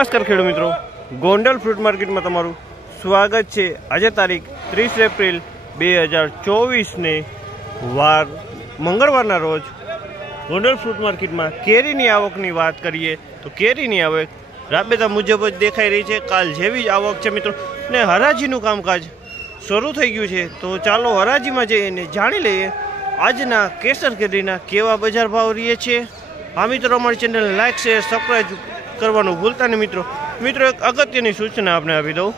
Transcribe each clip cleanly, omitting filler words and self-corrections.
નમસ્કાર ખેડૂત મિત્રો, ગોંડલ ફ્રૂટ માર્કેટમાં તમારું સ્વાગત છે। આજે તારીખ 30 એપ્રિલ 2024 ને વાર મંગળવારના રોજ ગોંડલ ફ્રૂટ માર્કેટમાં કેરીની આવકની વાત કરીએ તો કેરીની આવક રાબેતા મુજબ જ દેખાઈ રહી છે। કાલ જેવી જ આવક છે મિત્રો, ને હરાજીનું કામકાજ શરૂ થઈ ગયું છે। તો ચાલો હરાજીમાં જઈને જાણી લઈએ આજના કેસર કેરીના કેવા બજાર ભાવ રહે છે। આ મિત્રો અમારી ચેનલને લાઈક શેર સબસ્ક્રાઈબ કરવાનું ભૂલતા નહીં મિત્રો એક અગત્યની સૂચના આપને આપી દઉં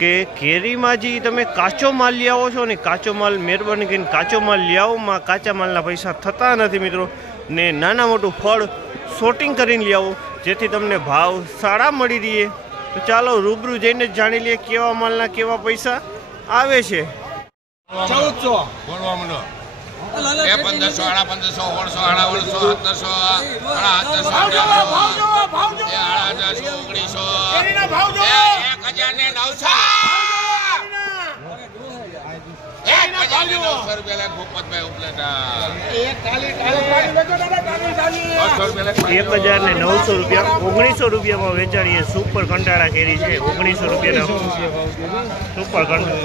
કે કેરીમાં જે તમે કાચો માલ લઈ આવો છો ને, કાચો માલ મહેરબાની કરીને કાચો માલ લઈ આવોમાં કાચા માલના પૈસા થતા નથી મિત્રો, ને નાના મોટું ફળ શોર્ટિંગ કરીને લઈ આવો જેથી તમને ભાવ સારા મળી રહે। તો ચાલો રૂબરૂ જઈને જ જાણી લઈએ કેવા માલના કેવા પૈસા આવે છે। 1400 1500 1500 ₹1900 રૂપિયામાં વેચાણીએ સુપર કંટાળા કેરી છે। 1900 રૂપિયાના સુપર કંટાળા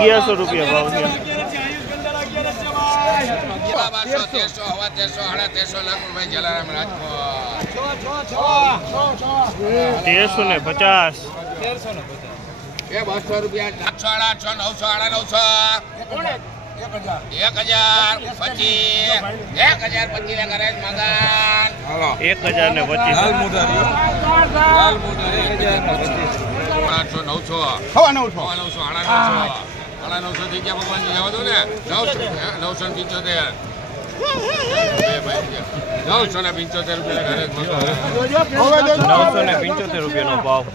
1100 રૂપિયા ભાવ છે। 975 રૂપિયાનો ભાવ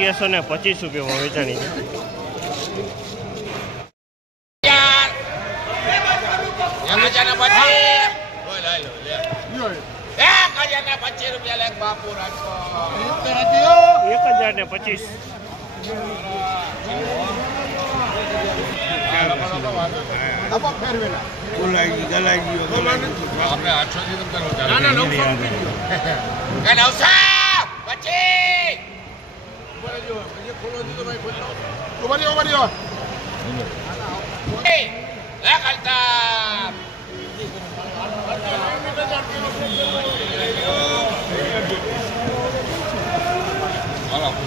1125 રૂપિયામાં વેચાણી છે। 1025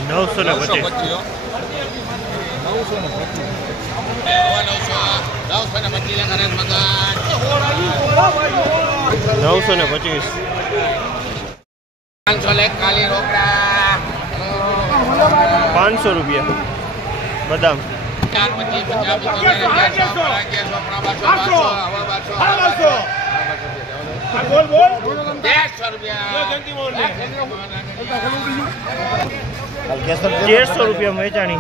925 925 પચીસ લે કરે મગજ 925 500 લે કાલી રોકડા 500 રૂપિયા બદામ 4 25 50 બોલ બોલ 150 રૂપિયા 1300 રૂપિયા વેચાણી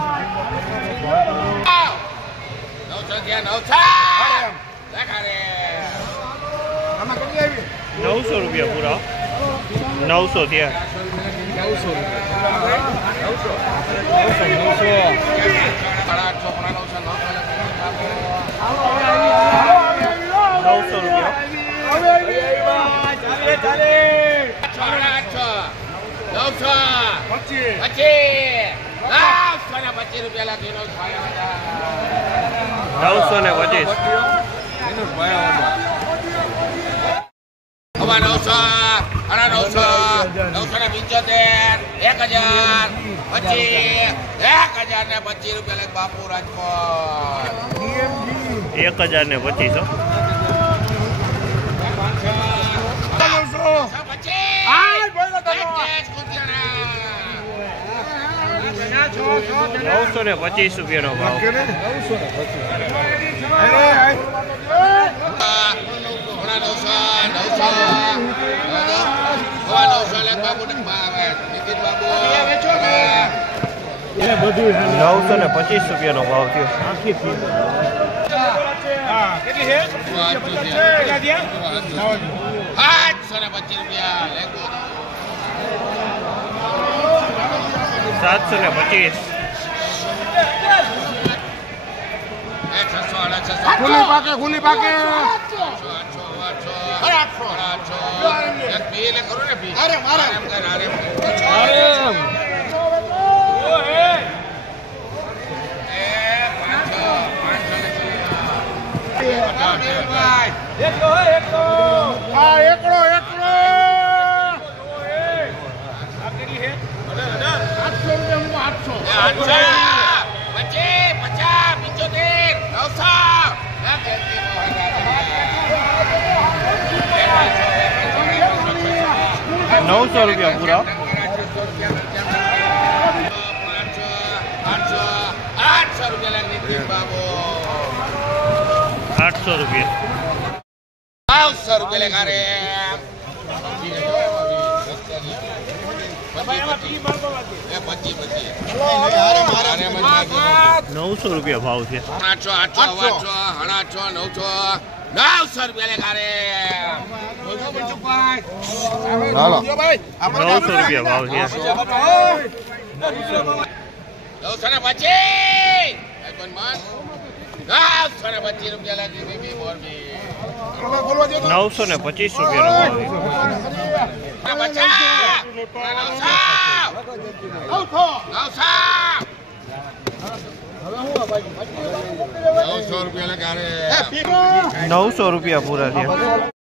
900 રૂપિયા પૂરા 900 થયા 1025 રૂપિયા બાપુ રાજકોટ 1025 925 રૂપિયાનો ભાવ 925 રૂપિયાનો ભાવ થયો 725 ગુલી પાકે ₹900 રૂપિયા પૂરા 800 રૂપિયા નીતિન બાબુ 800 રૂપિયા 900 રૂપિયા લેખારે 900 રૂપિયા ભાવ છે 800 900 રૂપિયા લેખારે 900 રૂપિયા ભાવ છે 925 રૂપિયા લાગી બેબી મોરબી 925 રૂપિયાનો ભાવ છે 900 રૂપિયા પૂરા થયા